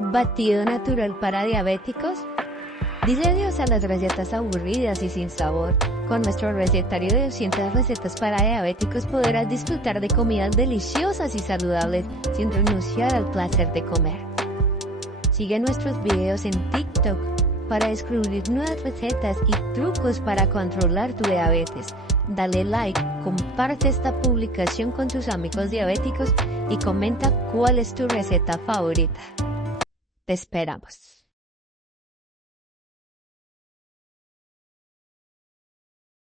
Batido natural para diabéticos. Dile adiós a las recetas aburridas y sin sabor. Con nuestro recetario de 200 recetas para diabéticos podrás disfrutar de comidas deliciosas y saludables sin renunciar al placer de comer. Sigue nuestros videos en TikTok para descubrir nuevas recetas y trucos para controlar tu diabetes. Dale like, comparte esta publicación con tus amigos diabéticos y comenta cuál es tu receta favorita. Te esperamos.